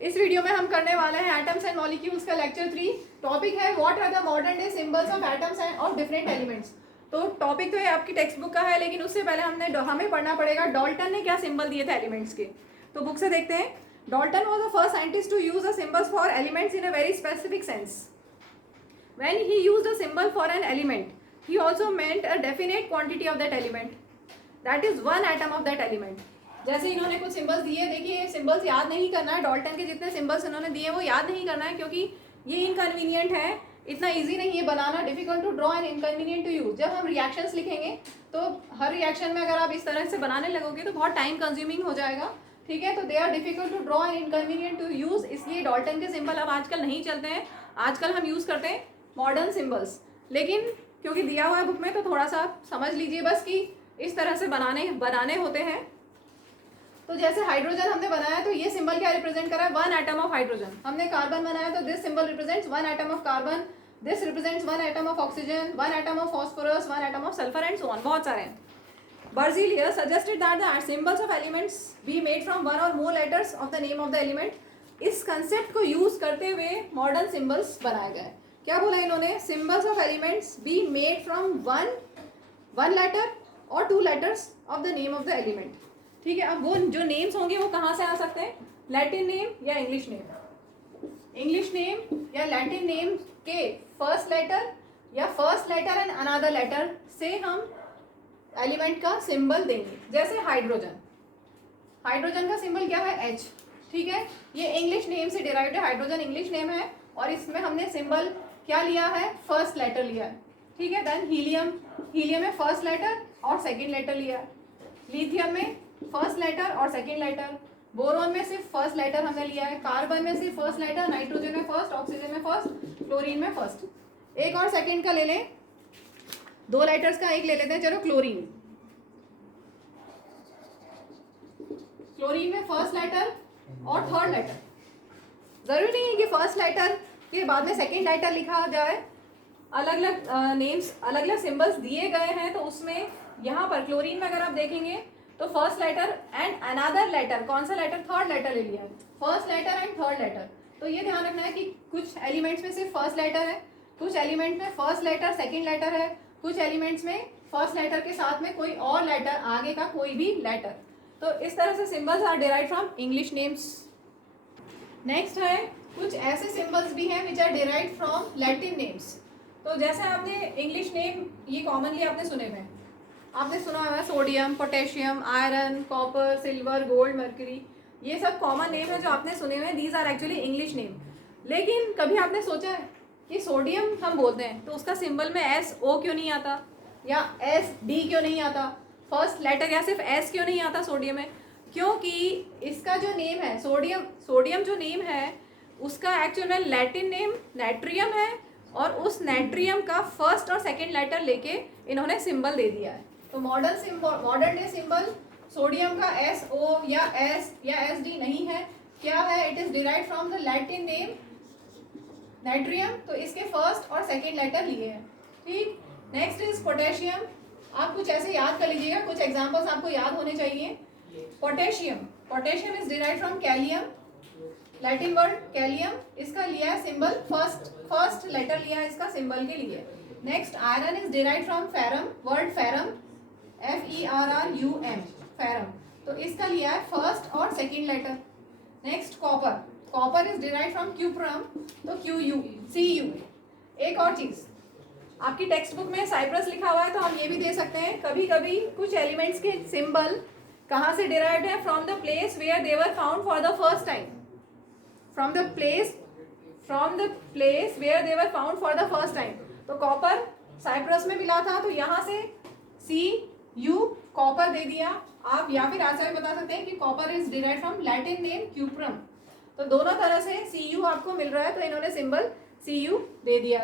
इस वीडियो में हम करने वाले हैं एटम्स एंड मॉलिक्यूल्स का लेक्चर 3। टॉपिक है what are the modern day symbols of atoms and of different elements. तो टॉपिक तो ये आपकी टेक्स्ट बुक का है, लेकिन उससे पहले हमें पढ़ना पड़ेगा डाल्टन ने क्या सिंबल दिए थे एलिमेंट्स के। तो बुक से देखते हैं। Dalton was the first scientist to use the symbols for elements in a very specific sense. When he used a symbol for an element, he also meant a definite quantity of that element. That is one atom of that element. जैसे इन्होंने कुछ symbols दिए, देखिए symbols याद नहीं करना है। Dalton के जितने सिंबल्स इन्होंने दिए वो याद नहीं करना है, क्योंकि ये इनकन्वीनियंट है, इतना इजी नहीं है बनाना, difficult to draw and inconvenient to use. जब हम रिएक्शंस लिखेंगे तो हर रिएक्शन में अगर आप इस तरह से बनाने लगोगे तो बहुत टाइम कंज्यूमिंग हो जाएगा, ठीक है। तो they are difficult to draw and inconvenient to use, इसलिए डाल्टन के सिंबल अब आजकल नहीं चलते हैं। आजकल हम यूज़ करते हैं मॉडर्न सिंबल्स। लेकिन क्योंकि दिया हुआ है बुक में तो थोड़ा सा समझ लीजिए बस कि इस तरह से बनाने होते हैं। तो जैसे हाइड्रोजन हमने बनाया तो ये सिंबल क्या रिप्रेजेंट करा है, वन एटम ऑफ हाइड्रोजन। हमने कार्बन बनाया तो this symbol represents one atom of carbon, this represents one atom of oxygen, one atom of phosphorus, one atom of sulphur and so on, बहुत सारे हैं। Berzelius suggested that the symbols of elements be made from one or more letters of the name of the element. इस concept को use करते हुए modern symbols बनाए गए। क्या बोला इन्होंने, symbols of elements be made from one letter और two letters of the name of the element, ठीक है। अब वो जो नेम्स होंगे वो कहाँ से आ सकते हैं, लैटिन नेम या इंग्लिश नेम। इंग्लिश नेम या लैटिन नेम के फर्स्ट लेटर या first letter and another letter से हम एलिमेंट का सिंबल देंगे। जैसे हाइड्रोजन, हाइड्रोजन का सिंबल क्या है, H, ठीक है। ये इंग्लिश नेम से डिराइव्ड है, हाइड्रोजन इंग्लिश नेम है और इसमें हमने सिंबल क्या लिया है, फर्स्ट लेटर लिया है, ठीक है। देन हीलियम, हीलियम में फर्स्ट लेटर और सेकंड लेटर लिया है। लिथियम में फर्स्ट लेटर और सेकंड लेटर। बोरोन में सिर्फ फर्स्ट लेटर हमने लिया है। कार्बन में सिर्फ फर्स्ट लेटर, नाइट्रोजन में फर्स्ट, ऑक्सीजन में फर्स्ट, क्लोरीन में फर्स्ट। एक और सेकंड का ले लें, दो लेटर्स का एक ले लेते हैं, चलो क्लोरीन। क्लोरीन में फर्स्ट लेटर और थर्ड लेटर। जरूरी नहीं है कि फर्स्ट लेटर के बाद में सेकंड लेटर लिखा जाए, अलग अलग नेम्स, अलग अलग सिंबल्स दिए गए हैं। तो उसमें यहाँ पर क्लोरीन में अगर आप देखेंगे तो first letter and another letter, कौन सा लेटर, थर्ड लेटर ले लिया है, first letter and third letter. तो ये ध्यान रखना है कि कुछ एलिमेंट्स में सिर्फ फर्स्ट लेटर है, कुछ एलिमेंट में फर्स्ट लेटर सेकेंड लेटर है, कुछ एलिमेंट्स में फर्स्ट लेटर के साथ में कोई और लेटर, आगे का कोई भी लेटर। तो इस तरह से symbols are derived from English names. Next है कुछ ऐसे सिंबल्स भी हैं which are derived from Latin names. तो जैसे आपने इंग्लिश नेम ये कॉमनली आपने सुने हुए हैं, आपने सुना हुआ है sodium, potassium, iron, copper, silver, gold, mercury, ये सब कॉमन नेम है जो आपने सुने हुए हैं। These are actually English name. लेकिन कभी आपने सोचा है कि सोडियम हम बोलते हैं तो उसका सिंबल में SO क्यों नहीं आता या SD क्यों नहीं आता, फर्स्ट लेटर या सिर्फ S क्यों नहीं आता सोडियम में? क्योंकि इसका जो नेम है सोडियम जो नेम है उसका एक्चुअल में लैटिन नेम नाइट्रियम है और उस नाइट्रियम का फर्स्ट और सेकंड लेटर लेके इन्होंने सिंबल दे दिया है। तो मॉडर्न डे सिंबल सोडियम का SO या S या SD नहीं है, क्या है, it is derived from the Latin name natrium. तो इसके फर्स्ट और सेकंड लेटर लिए हैं, ठीक। Next is potassium. आप कुछ ऐसे याद कर लीजिएगा, कुछ एग्जांपल्स आपको याद होने चाहिए। Potassium is derived from kalium, Latin word kalium, इसका लिया है सिंबल, फर्स्ट लेटर लिया है इसका सिंबल के लिए। Next iron is derived from ferrum, word ferrum, FERRUM, ferrum, तो इसका लिया है फर्स्ट और second letter. Next copper is derived from cuprum, तो CU। एक और चीज, आपकी टेक्स्ट बुक में साइप्रस लिखा हुआ है तो हम ये भी दे सकते हैं। कभी कभी कुछ एलिमेंट्स के सिंबल कहाँ से डिराइव्ड है, from the place where they were found for the first time, from the place where they were found for the first time. तो कॉपर साइप्रस में मिला था तो यहाँ से CU कॉपर दे दिया आप, या फिर ऐसा भी बता सकते हैं कि copper is derived from Latin name cuprum. तो दोनों तरह से CU आपको मिल रहा है तो इन्होंने सिंबल CU दे दिया।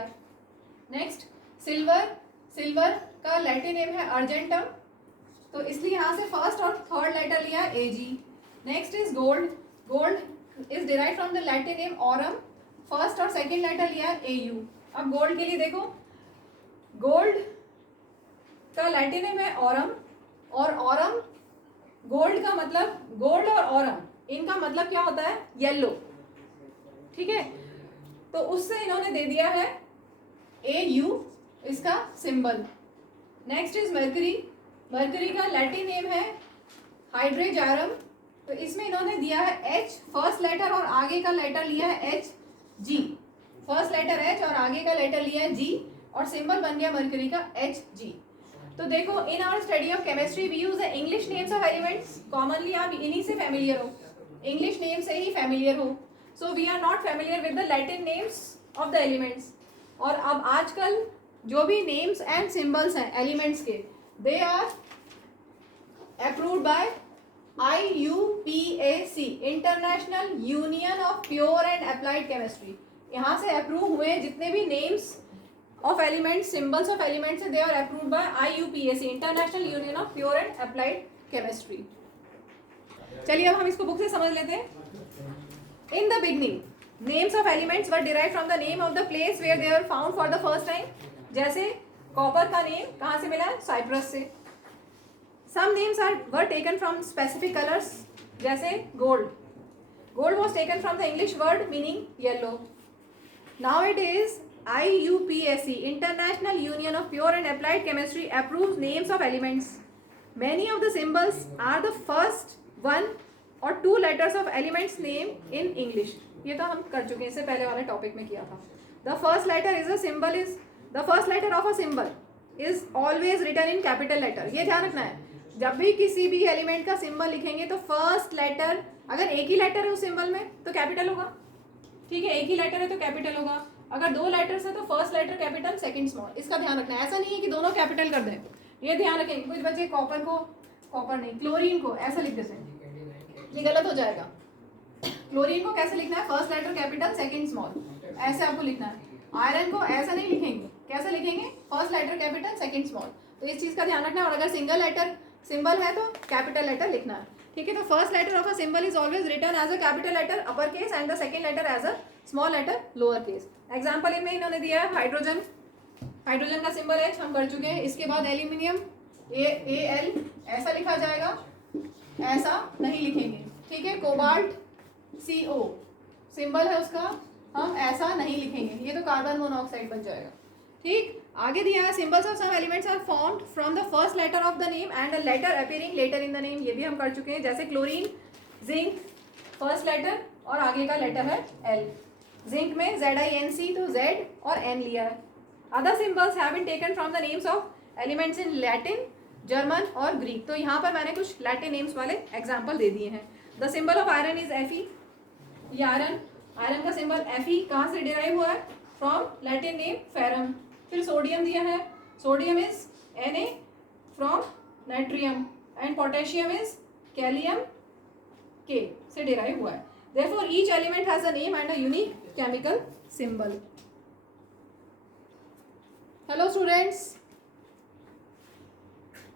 नेक्स्ट सिल्वर का लैटिन नेम है अर्जेंटम, तो इसलिए यहाँ से फर्स्ट और थर्ड लेटर लिया AG। Next is gold is derived from the Latin name Aurum, first और सेकंड लेटर लिया AU। अब गोल्ड के लिए देखो, गोल्ड का लैटिन नेम है ऑरम, और ऑरम गोल्ड का मतलब, गोल्ड और ऑरम इनका मतलब क्या होता है, येलो। ठीक है, तो उससे इन्होंने दे दिया है AU इसका symbol. Next is mercury. Mercury का लैटिन नेम है हाइड्रेजारम, तो इसमें इन्होंने दिया है H फर्स्ट लेटर और आगे का लेटर लिया है HG, फर्स्ट लेटर H और आगे का लेटर लिया है G और सिंबल बन गया मर्करी का HG। तो देखो, in our study of chemistry we use the English names of elements. Commonly आप इन्हीं से फैमिलियर हो, इंग्लिश नेम से ही फैमिलियर हो। So we are not familiar with the Latin names of the elements. और अब आजकल जो भी नेम्स एंड सिंबल्स हैं एलिमेंट्स के, they are approved by IUPAC, international union of pure and applied chemistry. यहाँ से अप्रूव हुए जितने भी names of elements, symbols of elements, they are approved by IUPAC, International Union of Pure and Applied Chemistry. चलिए अब हम इसको book से समझ लेते हैं। In the beginning, names of elements were derived from the name of the place where they were found for the first time. जैसे copper का नेम कहाँ से मिला है? साइप्रस से। Some names were taken from specific colors, जैसे gold. Gold was taken from the English word meaning yellow. Nowadays IUPAC, International Union of Pure and Applied Chemistry, approves names of elements. Many of the symbols are the first one or two letters of elements name in English. ये तो हम कर चुके हैं, इससे पहले वाले topic में किया था। The first letter is a symbol is the first letter of a symbol is always written in capital letter. ये ध्यान रखना है, जब भी किसी भी एलिमेंट का सिंबल लिखेंगे तो फर्स्ट लेटर, अगर एक ही लेटर है उस सिंबल में तो कैपिटल होगा, ठीक है, एक ही लेटर है तो कैपिटल होगा। अगर दो लेटर्स है तो first letter capital second small, इसका ध्यान रखना है। ऐसा नहीं है कि दोनों कैपिटल कर दें, ये ध्यान रखेंगे। कुछ बच्चे कॉपर नहीं, क्लोरीन को ऐसा लिख देते हैं, ये गलत हो जाएगा। क्लोरीन को कैसे लिखना है? First letter capital second small, ऐसे आपको लिखना है। आयरन को ऐसा नहीं लिखेंगे, कैसे लिखेंगे? First letter capital second small. तो इस चीज़ का ध्यान रखना है। और अगर सिंगल लेटर सिंबल है तो कैपिटल लेटर लिखना है, ठीक है। तो first letter of a symbol is always written as a capital letter upper case and the second letter as a small letter lower case. Example इनमें इन्होंने दिया है हाइड्रोजन, हाइड्रोजन का सिंबल H हम कर चुके हैं। इसके बाद एल्यूमिनियम AL ऐसा लिखा जाएगा, ऐसा नहीं लिखेंगे, ठीक है। कोबाल्ट CO सिंबल है उसका, हम ऐसा नहीं लिखेंगे, ये तो कार्बन मोनोऑक्साइड बन जाएगा, ठीक। आगे दिया है symbols of some elements are formed from the first letter of the name and a letter appearing letter in the name, ये भी हम कर चुके हैं। जैसे क्लोरीन, जिंक, फर्स्ट लेटर और आगे का लेटर है L। जिंक में ZINC तो Z और N लिया है। Other symbols have been taken from the names of elements in Latin, German और ग्रीक। तो यहाँ पर मैंने कुछ लैटिन नेम्स वाले एग्जाम्पल दे दिए हैं। The symbol of iron is Fe, ये आयरन का सिंबल Fe कहाँ से डिराइव हुआ है? From Latin name ferrum. फिर सोडियम दिया है, sodium is Na from natrium and potassium is कैलियम K से डिराइव हुआ है। Therefore, each element has a name and a unique chemical symbol. Hello students.